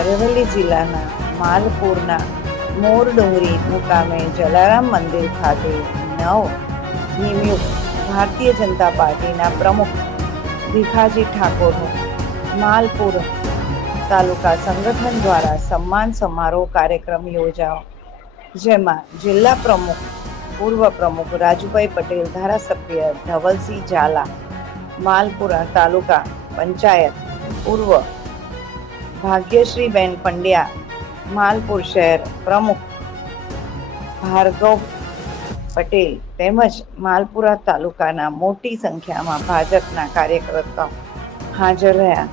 અરવલ્લી જિલ્લાના માલપુરના મોર ડુંગરી મુકામે જલારામ મંદિર ખાતે નવ નિમયુક્ત ભારતીય જનતા પાર્ટીના પ્રમુખ ભીખાજી ઠાકોરનું માલપુર તાલુકા સંગઠન દ્વારા સન્માન સમારોહ કાર્યક્રમ યોજાયો. જેમાં જિલ્લા પ્રમુખ, પૂર્વ પ્રમુખ રાજુભાઈ પટેલ, ધારાસભ્ય ધવલસિંહ ઝાલા, માલપુરા તાલુકા પંચાયત પૂર્વ ભાગ્યશ્રીબેન પંડ્યા, માલપુર શહેર પ્રમુખ ભાર્ગવ પટેલ તેમજ માલપુરા તાલુકાના મોટી સંખ્યામાં ભાજપના કાર્યકર્તાઓ હાજર રહ્યા.